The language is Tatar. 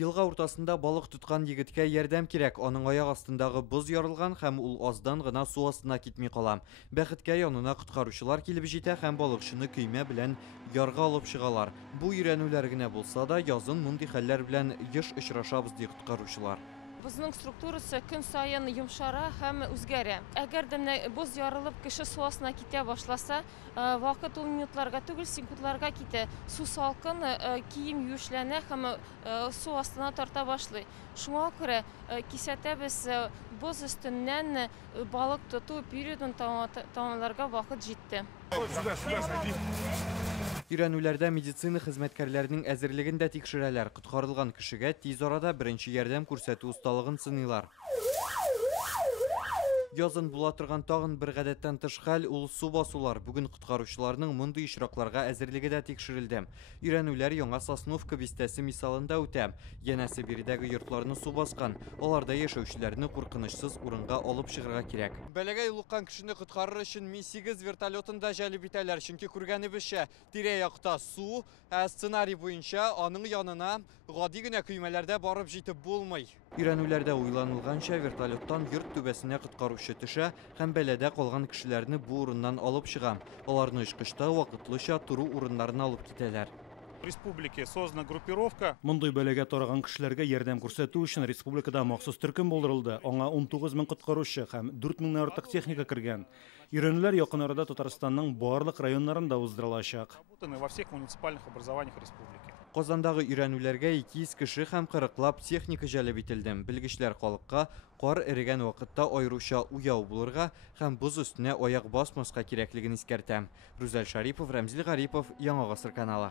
Елга уртасында балык туткан егеткә ярдәм кирәк. Аның аяк астындагы боз ярылган һәм ул аздан гына су астына китми кала. Бәхеткә янына коткаручылар килеп җитә һәм балыкчыны көймә белән ярга алып чыгалар. Бу өйрәнүләр генә булса да, язын мондый хәлләр белән еш очрашабыз ди коткаручылар. Безнең структурасы көн сайын йомшара һәм үзгәрә. Әгәр дә боз ярылып кеше су астына китә башласа, вакыт ул минутларга түгел, секундларга китә. Су салкын, кием юешләнә һәм су астына тарта башлый. Шуңа күрә кисәтәбез, боз өстеннән балык тоту периодын тамамларга вакыт җитте. Өйрәнүләрдә медицина хезмәткәрләренең әзерлеген дә тикшерәләр. Коткарылган кешегә тиз арада беренче ярдәм күрсәтү осталыгын сыйлар. Язын була торган тагын бер гадәттән тыш хәл ул су басулар. Бүген коткаручыларның мондый очракларга әзерлеге дә тикшерелде. Өйрәнүләр Яңа Сосновка бистәсе мисалында үтә. Янәсе биредәге йортларны су баскан. Аларда яшәүчеләрне куркынычсыз урынга алып чыгарга кирәк. Бәләгә юлыккан кешене коткарыр өчен Ми-8 вертолетын да җәлеп итәләр, чөнки күргәнебезчә тирә-якта су, сценарий буенча аның янына гади генә көймәләрдә барып җитеп булмый. Өйрәнүләрдә уйланылганча вертолеттан йорт түбәсенә коткаручы төшә һәм бәләдә калган кешеләрне бу урыннан алып чыга. Аларны ычкышта вакытлыча туру урыннарына алып китәләр. Республике создана группировка. Мондый бәләгә тараган кешеләргә ярдәм күрсәтү өчен республикада махсус төркем булдырылды. Аңа 19 мең коткаручы һәм 4 меңнән артык техника кергән. Өйрәнүләр якын арада Татарстанның барлык районнарында уздырылачак. Во всех муниципальных образованиях республики. Казандагы өйрәнүләргә 200 кеше һәм 40лап техника җәлеп ителде. Белгечләр халыкка кар эрегән вакытта аеруча уяу булырга һәм боз өстенә аяк басмаска кирәклеген искәртә. Рүзәл Шарипов, Рәмзил Гарипов, Яңа Гасыр каналы.